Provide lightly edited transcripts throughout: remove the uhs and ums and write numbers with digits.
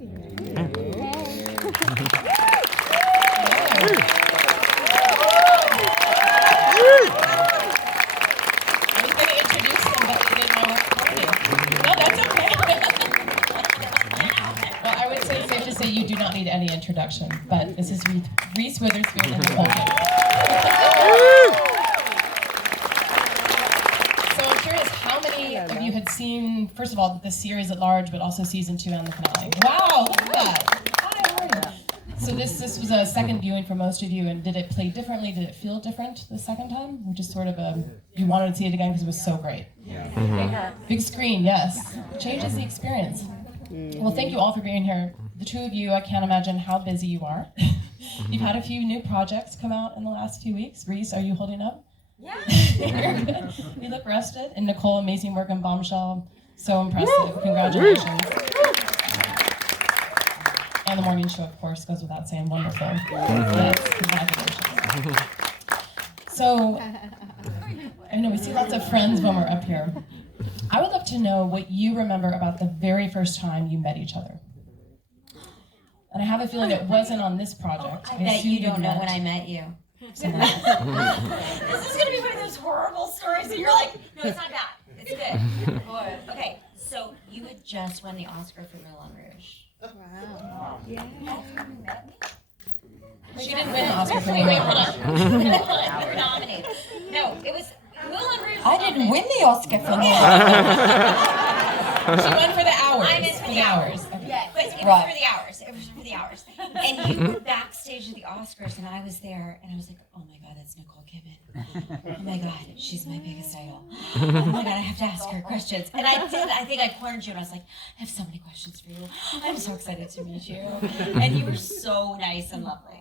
You do not need any introduction, but this is Reese Witherspoon and Nicole Kidman. So I'm curious, how many of you had seen, first of all, the series at large, but also season 2 and the finale? Wow, look at that. Hi, how are you? So this was a second viewing for most of you, and did it play differently? Did it feel different the second time? Or just sort of you wanted to see it again because it was so great? Yeah. Big screen, yes. Changes the experience. Well, thank you all for being here. The two of you, I can't imagine how busy you are. You've had a few new projects come out in the last few weeks. Reese, are you holding up? Yeah. You're good. You look rested. And Nicole, amazing work on Bombshell. So impressive. Congratulations. And the morning show, of course, goes without saying. Wonderful. Yes, congratulations. So, I know we see lots of friends when we're up here. I would love to know what you remember about the very first time you met each other. And I have a feeling it wasn't on this project. I bet you don't know when I met you. This is going to be one of those horrible stories that you're like, no, it's not bad. It's good. Okay, so you had just won the Oscar for Moulin Rouge. Wow. Yeah. She didn't win the Oscar for Wait, Moulin hold Rouge. on. You were nominated. No, it was Moulin Rouge. I didn't win the Oscar for Moulin She won for the hours. I missed for the hours. Okay. Yeah, but it was for the hours. It was for the hours. And you were backstage at the Oscars, and I was there, and I was like, oh my God, that's Nicole Kidman. Oh my God, she's my biggest idol. Oh my God, I have to ask her questions. And I did. I think I cornered you, and I was like, I have so many questions for you. I'm so excited to meet you. And you were so nice and lovely.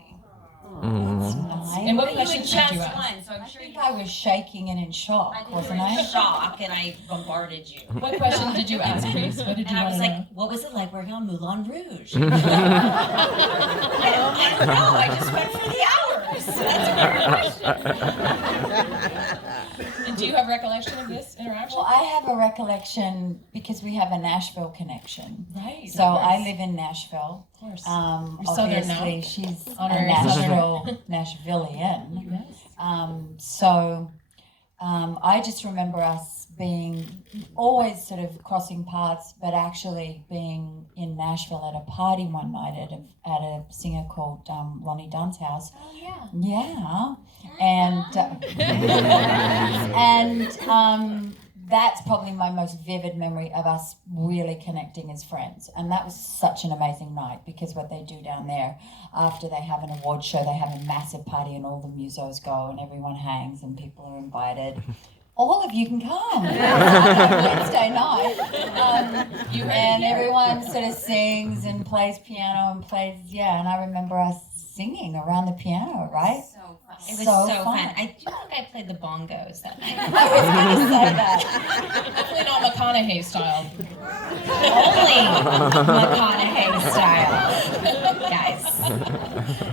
That's nice. And what But you questions had did you just ask? won, so I'm I sure think you. I was shaking and in shock, I think wasn't you were I? in shock, and I bombarded you. What questions did you ask, Reese? What did you And I want was to like, know? what was it like working on Moulin Rouge? I don't know. I just went for the hours. That's a great question. And do you have recollection of this interaction? Well, I have a recollection because we have a Nashville connection. Right. So I live in Nashville. Of course. You're Southern now. obviously, she's a Honorary Nashvilleian. Yes. I just remember us being always sort of crossing paths, but actually being in Nashville at a party one night at a singer called Ronnie Dunn's house. Oh, yeah. Yeah, and that's probably my most vivid memory of us really connecting as friends. And that was such an amazing night because what they do down there after they have an award show, they have a massive party and all the musos go and everyone hangs and people are invited. All of you can come Wednesday night. And everyone sort of sings and plays piano and plays, and I remember us singing around the piano, right? So fun. It was So so fun. fun. I do think I played the bongos that night. I was going to say that. Hopefully not McConaughey style. Only McConaughey style. Guys.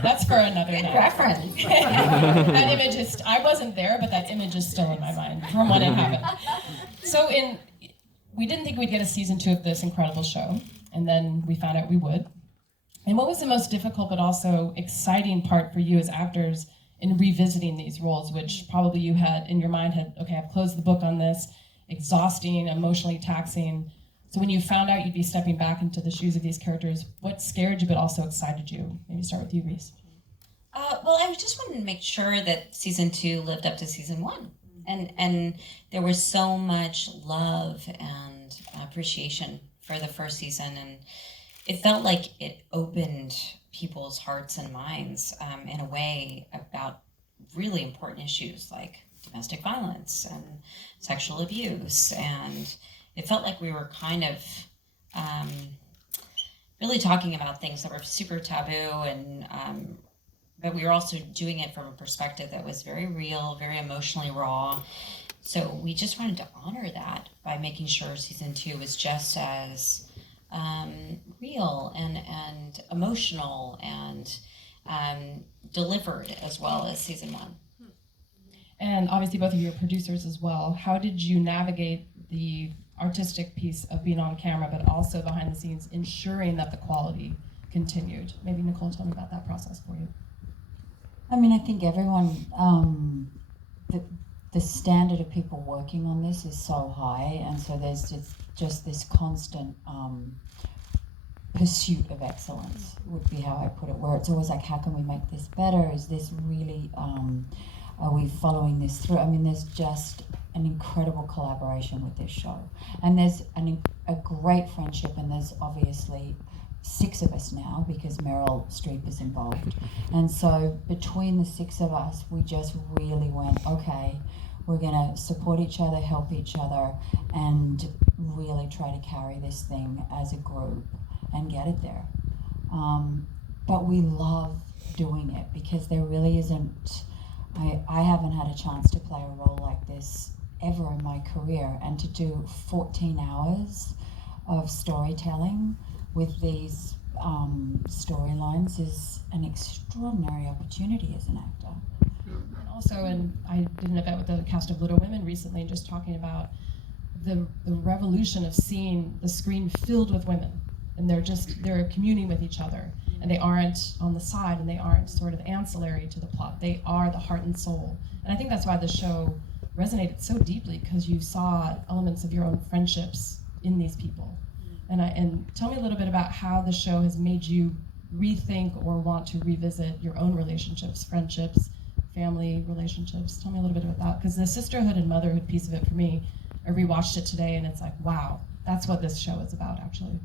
That's for another Good night. reference. That image is, I wasn't there, but that image is still in my mind from when it happened. So we didn't think we'd get a season 2 of this incredible show, and then we found out we would. And what was the most difficult but also exciting part for you as actors in revisiting these roles, which probably you had in your mind okay, I've closed the book on this, exhausting, emotionally taxing. So when you found out you'd be stepping back into the shoes of these characters, what scared you but also excited you? Maybe start with you, Reese. Well, I just wanted to make sure that season 2 lived up to season 1. And there was so much love and appreciation for the first season, and it felt like it opened people's hearts and minds in a way about really important issues like domestic violence and sexual abuse. And it felt like we were kind of really talking about things that were super taboo, and but we were also doing it from a perspective that was very real, very emotionally raw. So we just wanted to honor that by making sure season 2 was just as real and emotional and delivered as well as season 1. And obviously both of you are producers as well. How did you navigate the artistic piece of being on camera, but also behind the scenes, ensuring that the quality continued. Maybe Nicole, tell me about that process for you. I mean, I think everyone, the standard of people working on this is so high, and so there's just this constant pursuit of excellence would be how I put it, where it's always like, how can we make this better? Is this really, are we following this through? I mean, there's just an incredible collaboration with this show. And there's a great friendship, and there's obviously 6 of us now because Meryl Streep is involved. And so between the 6 of us, we just really went, okay, we're gonna support each other, help each other, and really try to carry this thing as a group and get it there. But we love doing it because there really isn't, I haven't had a chance to play a role like this ever in my career, and to do 14 hours of storytelling with these storylines is an extraordinary opportunity as an actor. And also, and I did an event with the cast of Little Women recently, and just talking about the revolution of seeing the screen filled with women, and they're communing with each other, and they aren't on the side, and they aren't sort of ancillary to the plot. They are the heart and soul. And I think that's why the show resonated so deeply, because you saw elements of your own friendships in these people. And tell me a little bit about how the show has made you rethink or want to revisit your own relationships, friendships, family relationships. Tell me a little bit about that, because the sisterhood and motherhood piece of it for me, I rewatched it today and it's like, wow, that's what this show is about, actually.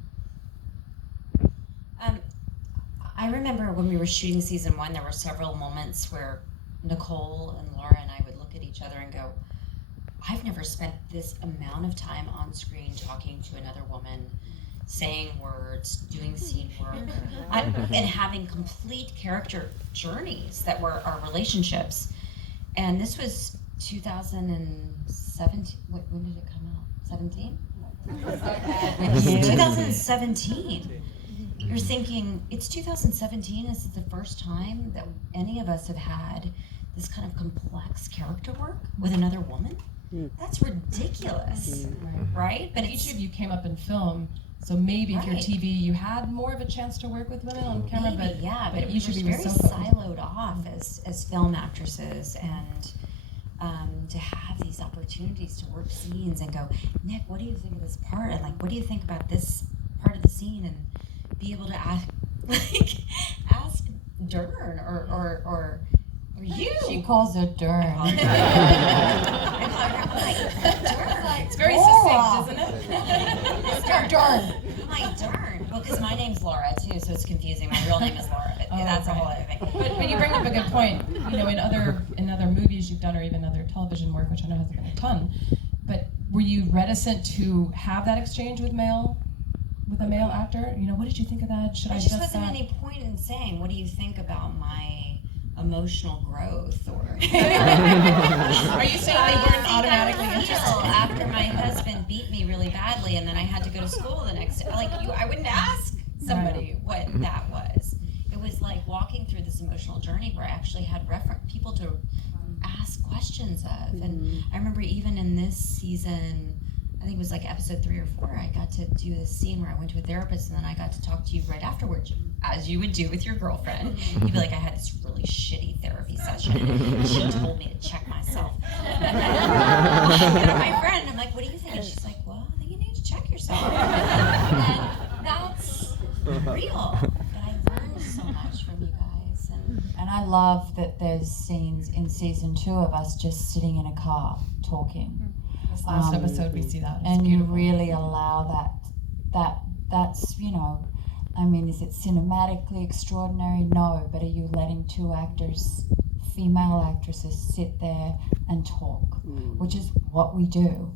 I remember when we were shooting season 1, there were several moments where Nicole and Laura and I would look at each other and go, I've never spent this amount of time on screen talking to another woman, saying words, doing scene work, and having complete character journeys that were our relationships. And this was 2017. When did it come out? 17? 2017. You're thinking, it's 2017, this is the first time that any of us have had this kind of complex character work with another woman? That's ridiculous, right? But each of you came up in film, so maybe if you're Right. TV, you had more of a chance to work with women on camera, Maybe, but but each of you we're was very so focused. siloed off as film actresses, and to have these opportunities to work scenes and go, Nick, what do you think of this part? And like, what do you think about this part of the scene? And be able to ask Dern or you. She calls her Dern. It's very Laura. succinct, isn't it? Mr. Dern. I'm like, darn. Well, because my name's Laura too, so it's confusing. My real name is Laura, but that's a whole other thing. But you bring up a good point. You know, in other movies you've done, or even other television work, which I know hasn't been a ton, but were you reticent to have that exchange with a male actor? You know, what did you think of that? Should I There just adjust wasn't that? any point in saying, what do you think about my emotional growth? Or Are you saying they weren't automatically interested? interested? After my husband beat me really badly, and then I had to go to school the next day. Like, I wouldn't ask somebody what that was. It was like walking through this emotional journey where I actually had people to ask questions of. And I remember even in this season, I think it was like episode 3 or 4, I got to do a scene where I went to a therapist, and then I got to talk to you right afterwards, as you would do with your girlfriend. You'd be like, I had this really shitty therapy session, and she told me to check myself. And I go to my friend, and I'm like, what do you think? And she's like, well, I think you need to check yourself. And that's real. But I learned so much from you guys. And I love that there's scenes in season 2 of us just sitting in a car talking. This last episode, we see that. It's And beautiful. you really allow that's, you know, I mean, is it cinematically extraordinary? No, but are you letting 2 actors, female actresses, sit there and talk, which is what we do.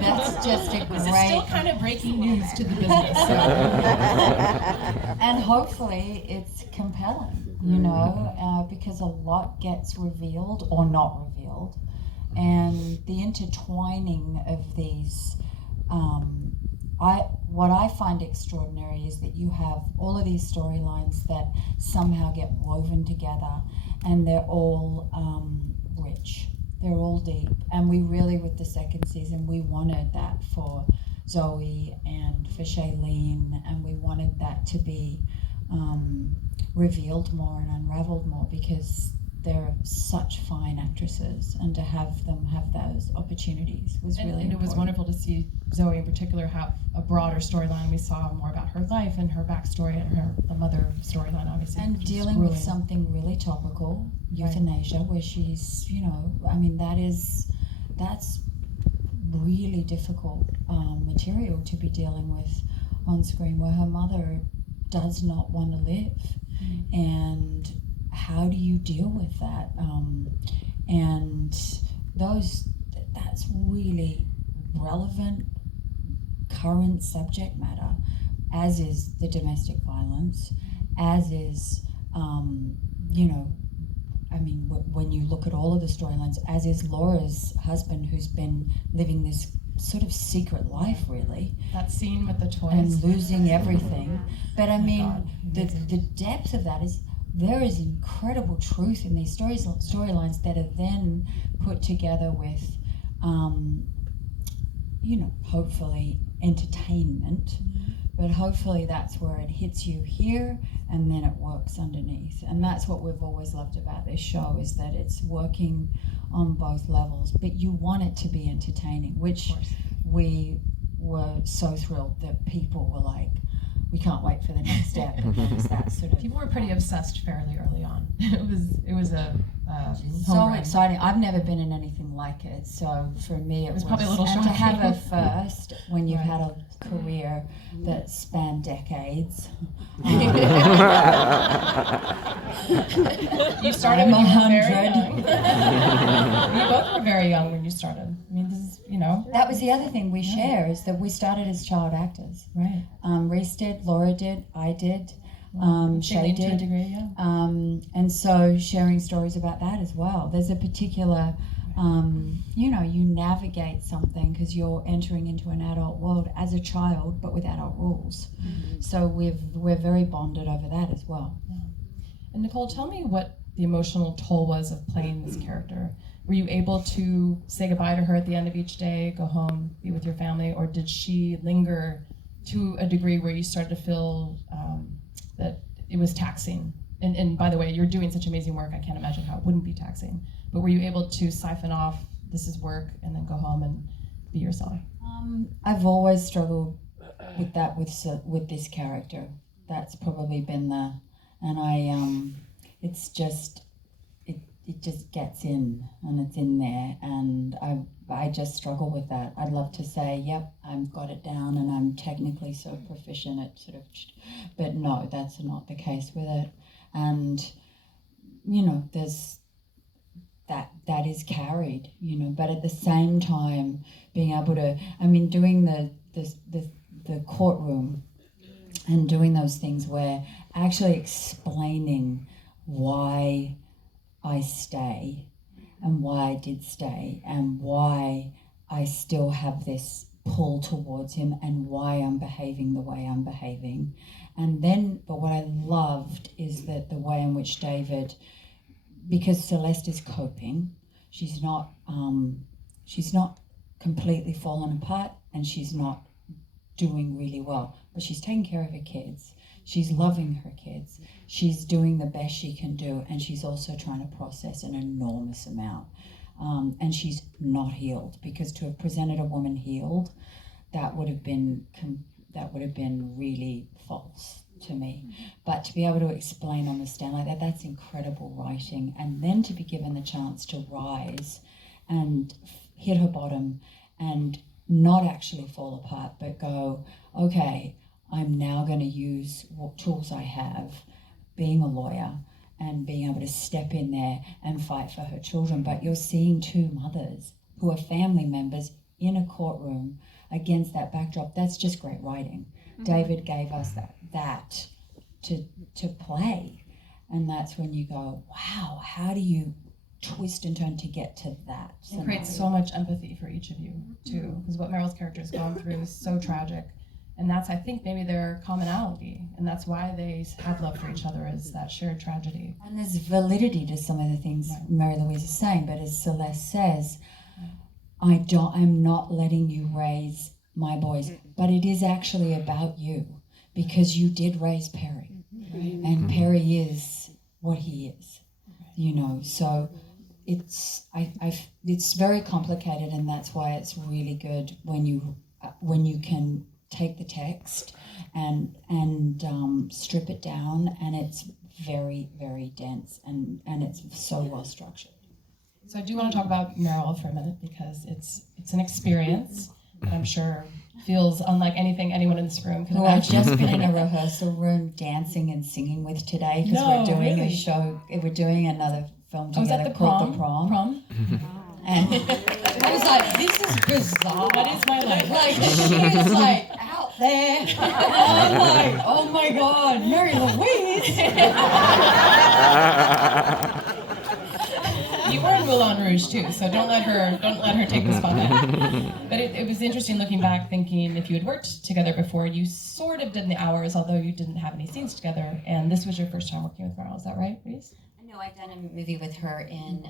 That's just a This is still great, kind of breaking news to the business. So. and hopefully it's compelling, you know, because a lot gets revealed or not revealed, and the intertwining of these. What I find extraordinary is that you have all of these storylines that somehow get woven together, and they're all rich They're all deep. And we really, with the second season, we wanted that for Zoe and for Shailene, and we wanted that to be revealed more and unraveled more, because they're such fine actresses, and to have them have those opportunities was really and it was important. wonderful to see Zoe in particular have a broader storyline. We saw more about her life and her backstory and the mother storyline, obviously. And which is dealing grueling. with something really topical, Right. euthanasia, where she's, I mean, that's really difficult material to be dealing with on screen, where her mother does not want to live. And how do you deal with that? And that's really relevant, current subject matter, as is the domestic violence, as is, I mean, when you look at all of the storylines, as is Laura's husband, who's been living this sort of secret life, really, That scene with the toys. and losing everything. But I my mean, God, amazing. the depth of that is, there is incredible truth in these storylines that are then put together with, hopefully entertainment. But hopefully that's where it hits you here, and then it works underneath. And that's what we've always loved about this show, is that it's working on both levels. But you want it to be entertaining, which we were so thrilled that people were like, we can't wait for the next step. Because that sort of People were pretty obsessed fairly early on. It was a so home run. exciting. I've never been in anything like it, so for me it was probably a little and to have a shocking. first when you've Right. had a career that spanned decades. You started I'm when you were very 100. young. You both were very young when you started. I mean, this is, That was the other thing we share, is that we started as child actors. right. Reese did, Laura did, I did, Shay Shailene to a did. degree, yeah. And so sharing stories about that as well. There's a particular, you navigate something because you're entering into an adult world as a child, but with adult rules. So we're very bonded over that as well. And Nicole, tell me what the emotional toll was of playing this character. Were you able to say goodbye to her at the end of each day, go home, be with your family, or did she linger to a degree where you started to feel that it was taxing? And by the way, you're doing such amazing work, I can't imagine how it wouldn't be taxing. But were you able to siphon off, this is work, and then go home and be yourself? I've always struggled with that with this character. That's probably been it's just, it just gets in, and it's in there, and I just struggle with that. I'd love to say, yep, I've got it down and I'm technically so proficient at sort of, but no, that's not the case with it. And, there's that is carried, but at the same time, being able to, doing the courtroom and doing those things where actually explaining why I stay and why I did stay and why I still have this pull towards him and why I'm behaving the way I'm behaving. And then, but what I loved is that the way in which David, because Celeste is coping, she's not completely fallen apart, and she's not doing really well, but she's taking care of her kids. She's loving her kids. She's doing the best she can do, and she's also trying to process an enormous amount. And she's not healed, because to have presented a woman healed, that would have been really false to me. But to be able to explain on the stand like that, that's incredible writing. And then to be given the chance to rise and hit her bottom and not actually fall apart, but go, okay, I'm now going to use what tools I have, being a lawyer, and being able to step in there and fight for her children. But you're seeing two mothers who are family members in a courtroom against that backdrop. That's just great writing. Mm-hmm. David gave us that to play. And that's when you go, wow, how do you twist and turn to get to that? It creates so much empathy for each of you, too. Because what Meryl's character has gone through is so tragic. And that's, I think, maybe their commonality. And that's why they have love for each other, is that shared tragedy. And there's validity to some of the things Mary Louise is saying, but as Celeste says, I'm not letting you raise my boys, but it is actually about you, because you did raise Perry, and Perry is what he is, you know. So it's it's very complicated, and that's why it's really good when you can take the text and strip it down, and it's very, very dense, and it's so well structured. So I do want to talk about Meryl for a minute, because it's an experience that I'm sure feels unlike anything anyone in this room could Who I've imagine. just been in a rehearsal room dancing and singing with today, because No, we're doing really? a show, we're doing another film Oh, was together that the called prom? The Prom. And I was like, this is bizarre. That is my life. Like, she is like out there. And I'm like, oh my God, Mary Louise. You were in Moulin Rouge too, so don't let her take the spotlight. But it was interesting looking back, thinking if you had worked together before, you sort of did in the hours, although you didn't have any scenes together. And this was your first time working with Meryl, is that right, Reese? No, I've done a movie with her in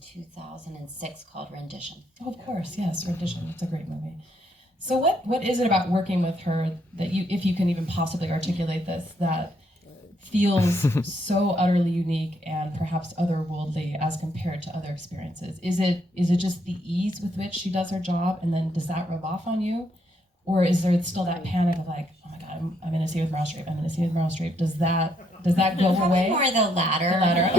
2006 called Rendition. Oh, of course, yes, Rendition. It's a great movie. So what is it about working with her that you, if you can even possibly articulate this, that feels so utterly unique and perhaps otherworldly as compared to other experiences? Is it just the ease with which she does her job, and then does that rub off on you? Or is there still that panic of like, oh my God, I'm in a scene with Meryl Streep, I'm in a scene with Meryl Streep. Does that go Probably away? more the latter. The latter,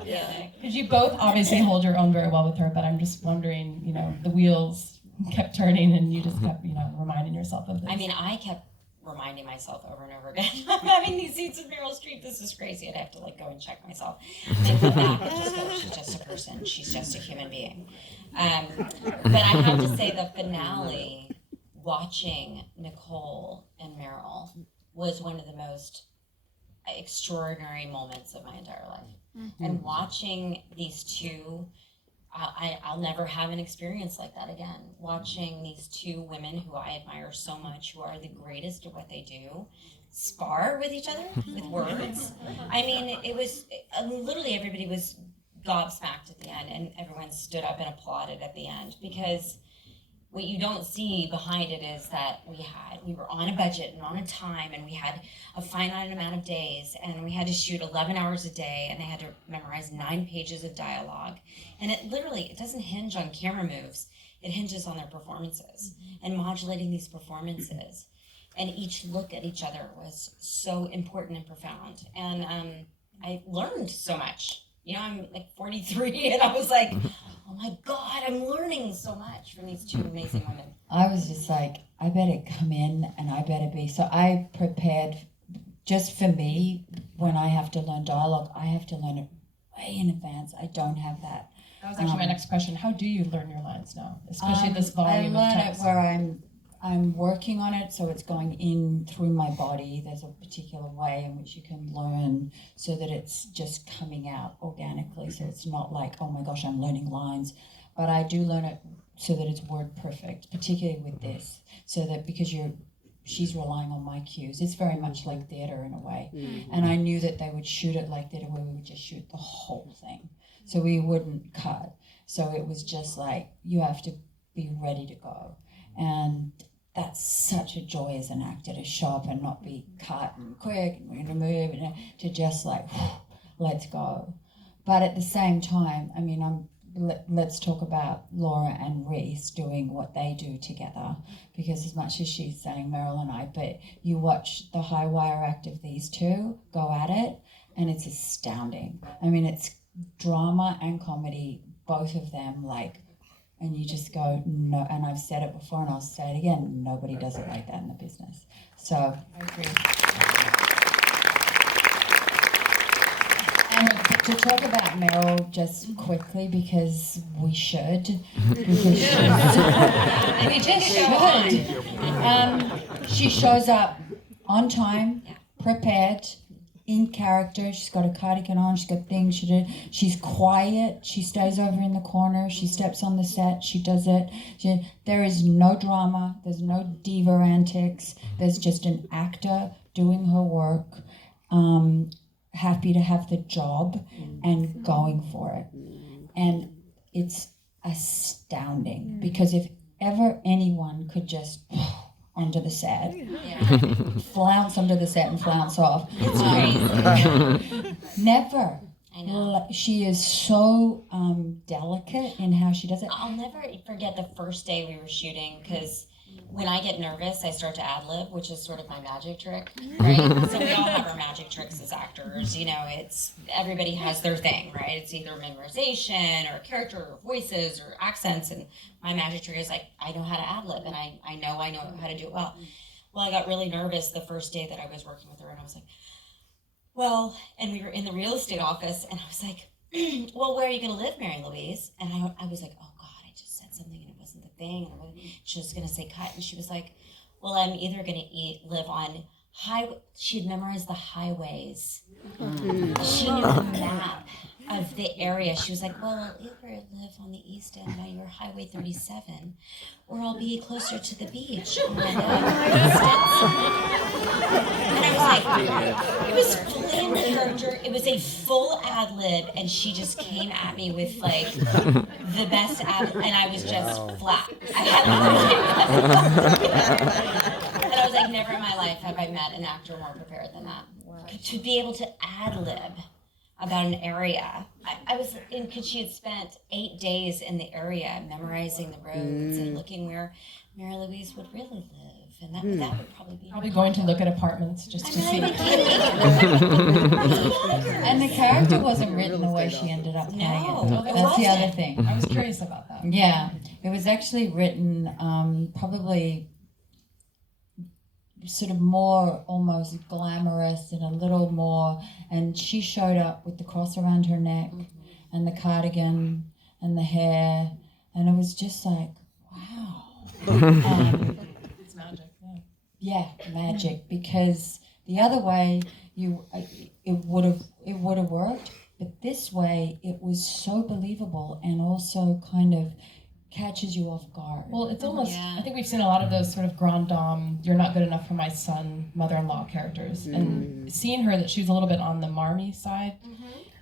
okay. Because you both obviously hold your own very well with her, but I'm just wondering, you know, the wheels kept turning and you just kept, you know, reminding yourself of this. I mean, I kept reminding myself over and over again, I'm having these scenes with Meryl Streep, this is crazy. I'd have to like go and check myself. And then go back and just go, she's just a person, she's just a human being. But I have to say the finale, watching Nicole and Meryl, was one of the most extraordinary moments of my entire life. And watching these two, I'll never have an experience like that again. Watching these two women who I admire so much, who are the greatest at what they do, spar with each other with words. I mean, it was literally everybody was gobsmacked at the end, and everyone stood up and applauded at the end, because what you don't see behind it is that we were on a budget and on a time, and we had a finite amount of days, and we had to shoot 11 hours a day, and they had to memorize 9 pages of dialogue. And it doesn't hinge on camera moves. It hinges on their performances and modulating these performances. And each look at each other was so important and profound. And I learned so much. You know, I'm like 43, and I was like, oh my God, I'm learning so much from these two amazing women. I was just like, I better come in and I better be. So I prepared, just for me, when I have to learn dialogue, I have to learn it way in advance. I don't have that. That was actually my next question. How do you learn your lines now, especially this volume I of learn text? it where I'm working on it, so it's going in through my body. There's a particular way in which you can learn so that it's just coming out organically. So it's not like, oh my gosh, I'm learning lines. But I do learn it so that it's word perfect, particularly with this. So that because she's relying on my cues. It's very much like theater in a way. And I knew that they would shoot it like theater, where we would just shoot the whole thing. So we wouldn't cut. So it was just like, you have to be ready to go. And that's such a joy as an actor, to show up and not be cut and quick and we're going to move, and to just like, let's go. But at the same time, I mean, let's talk about Laura and Reese doing what they do together, because as much as she's saying Meryl and I, but you watch the high wire act of these two go at it, and it's astounding. I mean, it's drama and comedy, both of them, like, and you just go, no, and I've said it before and I'll say it again, nobody does it like that in the business. So I agree. And to talk about Meryl just quickly, because we should, because we just should. She shows up on time, prepared, in character. She's got a cardigan on. She's got things. She's quiet. She stays over in the corner. She steps on the set. She does it. There is no drama. There's no diva antics. There's just an actor doing her work, happy to have the job and going for it. And it's astounding because if ever anyone could just onto the set, flounce onto the set and flounce off. It's crazy. Never. I know. She is so delicate in how she does it. I'll never forget the first day we were shooting because when I get nervous, I start to ad-lib, which is sort of my magic trick, right? So we all have our magic tricks as actors. You know, it's everybody has their thing, right? It's either memorization or character or voices or accents. And my magic trick is like, I know how to ad-lib and I know how to do it well. Well, I got really nervous the first day that I was working with her and I was like, well, and we were in the real estate office and I was like, well, where are you going to live, Mary Louise? And I was like, oh God, I just said something and it wasn't the thing. And she was going to say cut. And she was like, well, I'm either going to live on she had memorized the highways. She knew the map of the area. She was like, well, I'll either live on the east end by your Highway 37 or I'll be closer to the beach. And I was like, it was fully in character. It was a full ad lib, and she just came at me with like the best ad, and I was just flat. I had and I was like, never in my life have I met an actor more prepared than that. Wow. To be able to ad lib about an area. I was in because she had spent 8 days in the area memorizing the roads and looking where Mary Louise would really live. And that would probably be going to look at apartments just to see. And the character wasn't written the way she ended up playing No, it. That's the other thing. I was curious about that. Yeah, it was actually written probably sort of more almost glamorous and a little more, and she showed up with the cross around her neck and the cardigan and the hair, and it was just like, wow. It's magic, yeah, magic, because the other way it would have worked, but this way it was so believable and also kind of catches you off guard. Well, it's almost, I think we've seen a lot of those sort of grand dame, you're not good enough for my son, mother-in-law characters. And seeing her that she was a little bit on the Marmee side,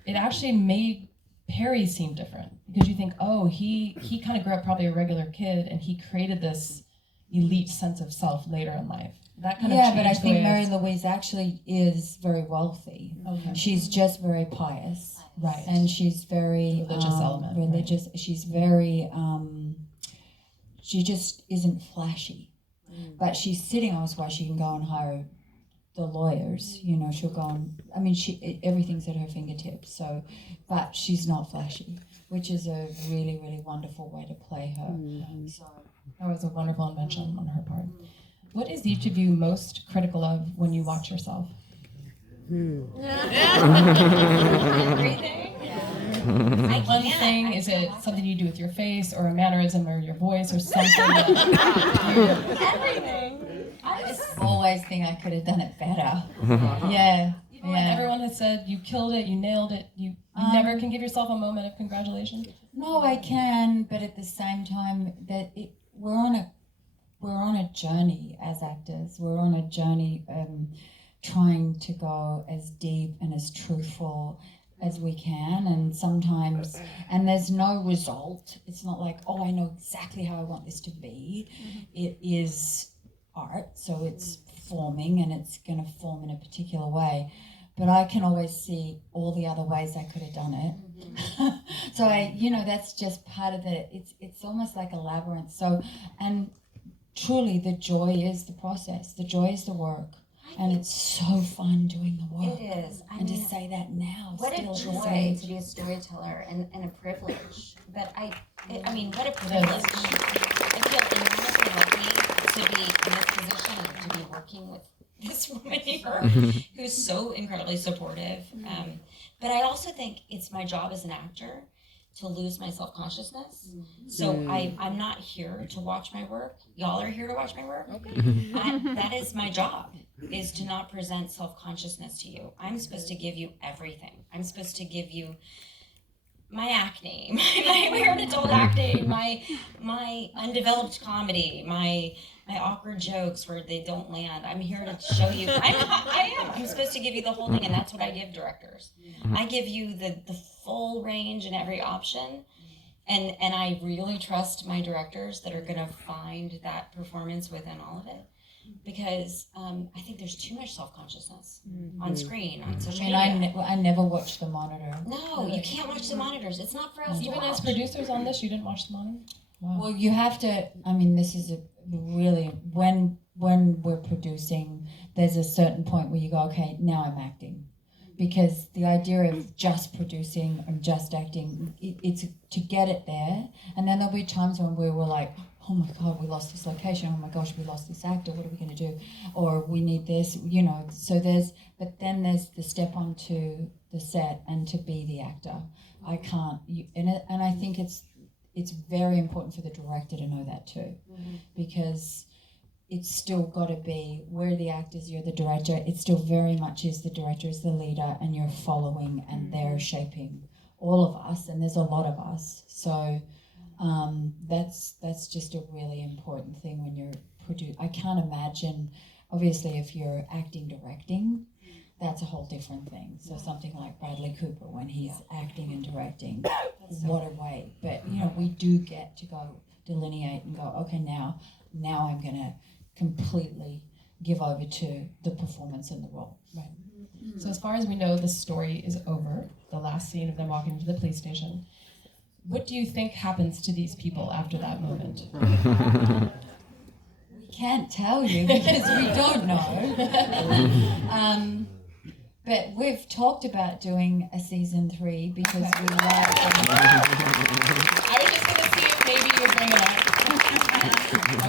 it actually made Perry seem different. Because you think, oh, he kind of grew up probably a regular kid and he created this elite sense of self later in life. That kind of but I changed the think way Mary Louise actually is very wealthy. Okay. She's just very pious. Right. And she's very Religious element, right. religious. She's very she just isn't flashy. But she's sitting on why she can go and hire the lawyers. You know, she'll go and everything's at her fingertips. So, but she's not flashy, which is a really, really wonderful way to play her. So That was a wonderful invention on her part. What is each of you most critical of when you watch yourself? everything. One thing, is it something you do with your face or a mannerism or your voice or something that Everything. I just always think I could have done it better. Yeah. even when everyone has said you killed it, you nailed it, you never can give yourself a moment of congratulations? No, I can, but at the same time, we're on a journey as actors. We're on a journey trying to go as deep and as truthful as we can, and sometimes, and there's no result. It's not like, oh, I know exactly how I want this to be. It is art, so it's forming, and it's going to form in a particular way. But I can always see all the other ways I could have done it. So that's just part of it's almost like a labyrinth. So, and truly the joy is the process. The joy is the work. And it's so fun doing the work. It is. To say that now. What still a at this joy age. to be a storyteller and a privilege. But I mean, what a privilege. I feel enormously lucky to be in this position and to be working with this woman here who's so incredibly supportive. But I also think it's my job as an actor to lose my self-consciousness. So I'm not here to watch my work. Y'all are here to watch my work. Okay. That is my job. is to not present self-consciousness to you. I'm supposed to give you everything. I'm supposed to give you my acne, my weird adult acne, my undeveloped comedy, my awkward jokes where they don't land. I'm here to show you. I'm supposed to give you the whole thing, and that's what I give directors. I give you the full range and every option, and I really trust my directors that are going to find that performance within all of it. Because I think there's too much self-consciousness on screen, on social media. I never watched the monitor. No, you can't watch the monitors. It's not for us to Even watch. as producers on this, you didn't watch the monitor? Wow. Well, you have to. I mean, this is a really when we're producing, there's a certain point where you go, okay, now I'm acting, because the idea of just producing and just acting, it's to get it there, and then there'll be times when we were like, oh my God, we lost this location. Oh my gosh, we lost this actor. What are we going to do? Or we need this, So but then there's the step onto the set and to be the actor. I can't, and I think it's very important for the director to know that too, because it's still got to be, we're the actors, you're the director. It still very much is the director is the leader, and you're following, and they're shaping all of us, and there's a lot of us. So that's just a really important thing when you're I can't imagine, obviously, if you're acting, directing, that's a whole different thing. So something like Bradley Cooper, when he's acting and directing, what a way. But we do get to go delineate and go, okay, now I'm gonna completely give over to the performance and the role. Right. So as far as we know, the story is over. The last scene of them walking into the police station. What do you think happens to these people after that moment? We can't tell you because we don't know. But we've talked about doing a season 3 because we like. I was just going to see if maybe you would bring it up.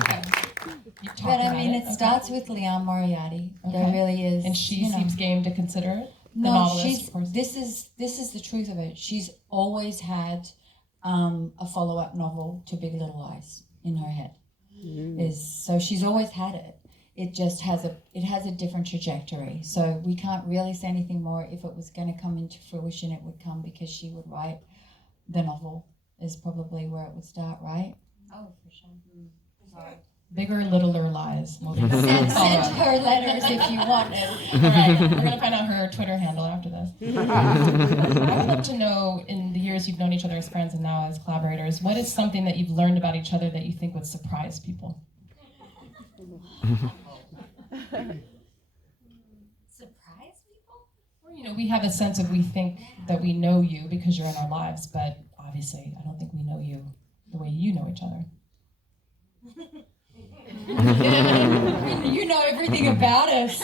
Okay. But I mean, it starts with Liane Moriarty. Okay. There really is. And she seems game to consider it? No, novelist, of course. this is the truth of it. She's always had a follow-up novel to Big Little Lies in her head. So she's always had it. It just has a different trajectory. So we can't really say anything more. If it was going to come into fruition, it would come because she would write the novel. Is probably where it would start, right? Oh, for sure. Sorry. Bigger, littler lies. Send her letters if you want it. All right, we're going to find out her Twitter handle after this. I would love to know, in the years you've known each other as friends and now as collaborators, what is something that you've learned about each other that you think would surprise people? Surprise people? Or, we have a sense of, we think that we know you because you're in our lives, but obviously I don't think we know you the way you know each other. You know everything about us.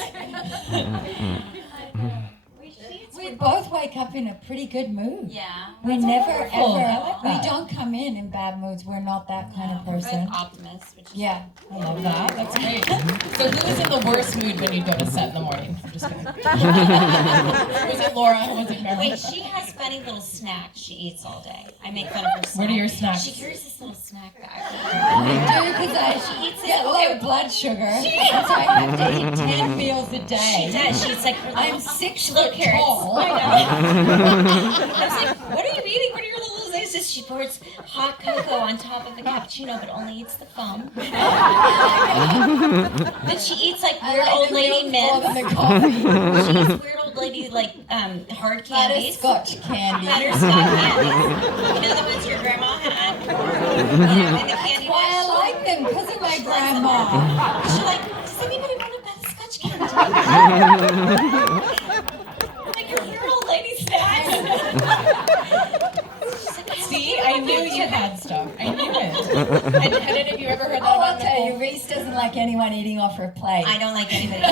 We both wake up in a pretty good mood. Yeah. We never wonderful. I ever, like we that. don't come in bad moods. We're not that kind of We're person. both optimists, which is Yeah. I love that. That's great. So who is in the worst mood when you go to set in the morning? I'm just kidding. Was it Laura? Was it Mary? Wait, she has funny little snacks she eats all day. I make fun of her snacks. What are your snacks? She carries this little snack bag. I do because I get low blood sugar, so I have to eat 10 meals a day. She does. She's like, I'm 6 foot tall. I know. I was like, what are you eating? What are your little things? She pours hot cocoa on top of the cappuccino, but only eats the foam. Then she eats like weird old lady mints. The coffee. She eats weird old lady hard candies. Butterscotch candy. Butterscotch candies. You know the ones your grandma had? In the candy Why I dish? like them because of my grandma. She's like, does anybody want a butterscotch candy? Like your weird old lady snacks. See, I knew you had stuff. I knew it. Had any of you ever heard that I'll about tell you, Nicole? Reese doesn't like anyone eating off her plate. I don't like anybody.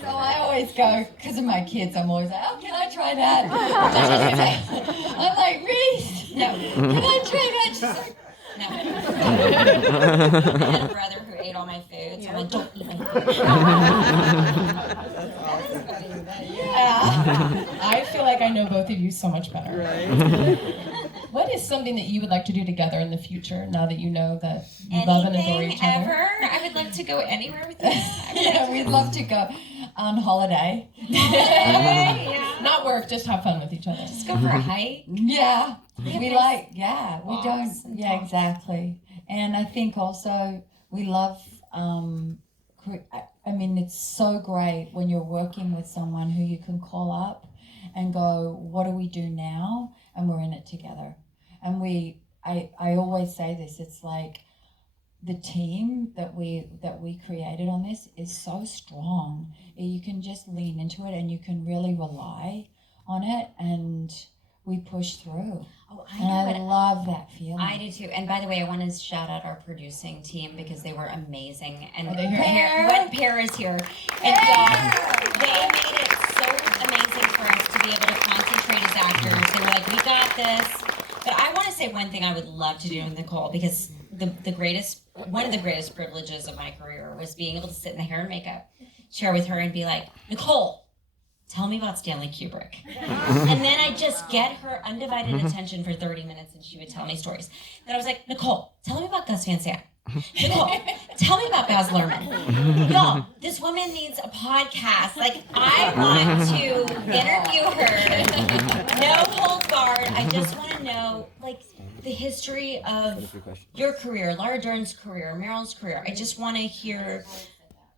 So I always go, because of my kids, I'm always like, oh, can I try that? I'm like, Reese, No. can I try that? She's like, No. I had a brother who ate all my food, so I'm like, don't eat my food. yeah. I feel like I know both of you so much better. Right. What is something that you would like to do together in the future now that you know that you love and adore Anything each other? ever? I would love to go anywhere with you. Yeah, we'd love to go on holiday. Yeah. Not work, just have fun with each other. Just go for a hike. Yeah, Yeah, we nice like, yeah, we walks don't, and yeah, talks. exactly. And I think also we love, I mean, it's so great when you're working with someone who you can call up and go, what do we do now? And we're in it together. And I always say this, it's like the team that we created on this is so strong. You can just lean into it and you can really rely on it, and we push through. Oh, I And know I what love that feeling. I do too. And by the way, I want to shout out our producing team because they were amazing. And Are they here? When Pear is here, and they made it so amazing for us to be able to concentrate as actors. They were like, "We got this." But I want to say one thing I would love to do with Nicole, because one of the greatest privileges of my career was being able to sit in the hair and makeup chair with her and be like, "Nicole, tell me about Stanley Kubrick." And then I just get her undivided attention for 30 minutes and she would tell me stories. Then I was like, "Nicole, tell me about Gus Van Sant. Nicole, tell me about Baz Luhrmann. No, this woman needs a podcast. Like, I want to interview her. No holds barred. I just want to know, like, the history of your career, Laura Dern's career, Meryl's career. I just want to hear.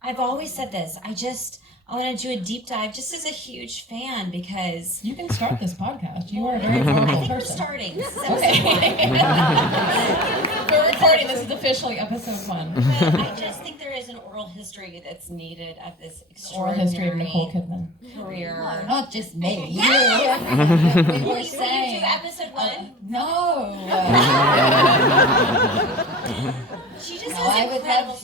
I've always said this. I want to do a deep dive just as a huge fan, because You can start this podcast. You are a very I vulnerable think we're person. starting. This is Okay. We're recording. This is officially episode 1. But I just think there is an oral history that's needed of this Oral extraordinary history of Nicole Kidman. career. No, not just me. Yeah. We Will were you saying. do episode 1? No. She just No, has I would incredible love